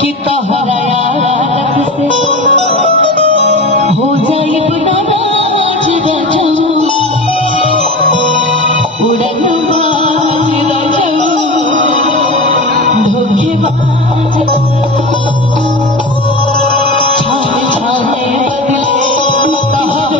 कि तोहरा याद से हो जाए बनाराज रजऊ उड़न बाज रजऊ धोखेबाज छाने छाने बदले तोहरा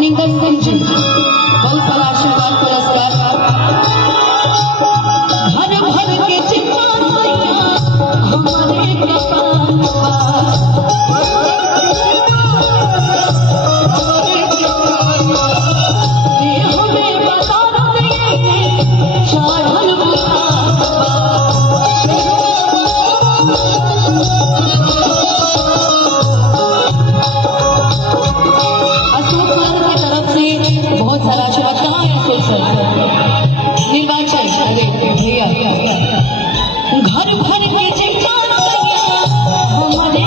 मिजाज बहुत सारा आशीर्वाद पुरस्कार भर भर के चिंता हमारे बहुत सारा आशीर्वाद कहाँ निर्वाचन भैया घर घर के चिंता हमारे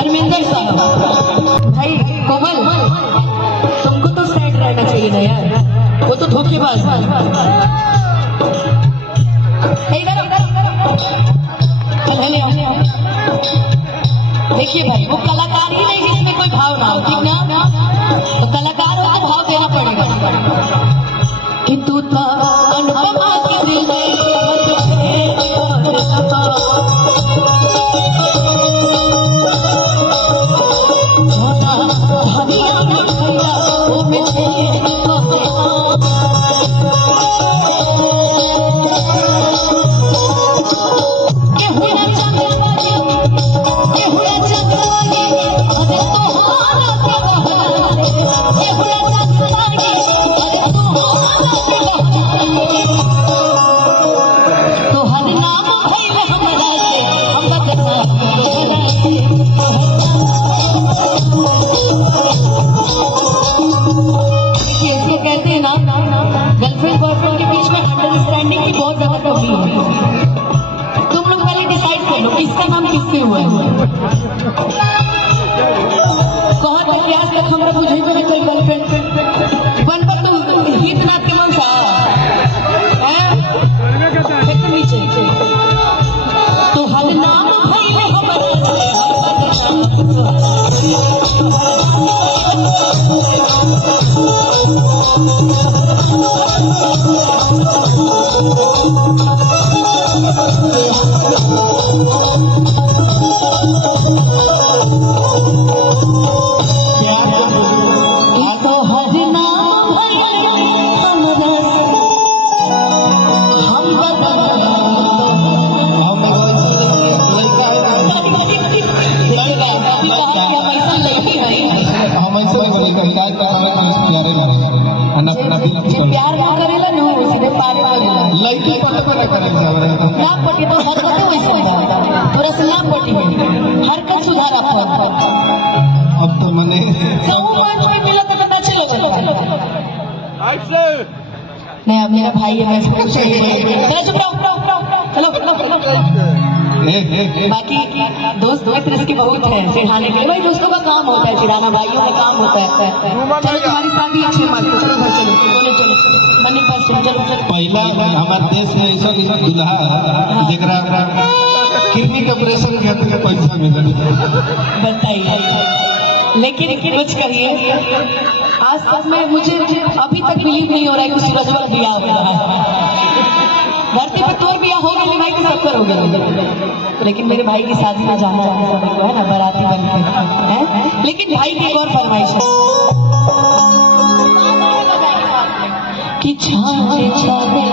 अरविंदर साहब भाई कोमल तुमको तो साइड रहना चाहिए ना यार, वो तो धोखेबाज देखिए भाई वो कलाकार ही नहीं जिसमें कोई भाव ना हो, ठीक ना, तो कलाकार हो तो भाव देना पड़ेगा कि तू तो अनुपमा के दिल में गर्लफ्रेंड बॉयफ्रेंड के बीच में अंडरस्टैंडिंग की बहुत ज्यादा कमी है। तुम लोग पहले डिसाइड कर लो कि इसका नाम किससे हुआ है। कौन है आज तक हमरा बुझे तो नहीं कोई गर्लफ्रेंड बन पर तो हित नाथ के मन सा है तो नीचे तो हर नाम भई है हमारा प्यार ना करेला न सीधे पागल लड़की पता पता करे ना पटी तो हरकत वैसे पूरा से ना पटी हरकत सुधार मेरा भाई है, मैं इसको कुछ नहीं बोलूंगी। चलो चुप रहो, चलो बाकी दोस्त मित्र इसके बहुत है चिढ़ाने के लिए। भाई दोस्तों का काम होता है चिढ़ाना, भाइयों का काम होता है। चलो तुम्हारी शादी अच्छी बात है, चलो घर चलो, चलो चलो मनी पास चलो चलो। पहला हमारे देश में ऐसा दूल्हा है जरा किडनी का ऑपरेशन करने का पैसा मिला। बताइए, लेकिन कुछ कहिए, आज तक में मुझे अभी तक बिलीव नहीं हो रहा है कि सुबह सुबह बिया हो रहा है। धरती पर तोर बिया हो गई भाई, तो सब कर हो गया, लेकिन मेरे भाई की शादी में जाना है ना, बाराती बन के हैं। लेकिन भाई की एक और फरमाइश है कि छाने छाने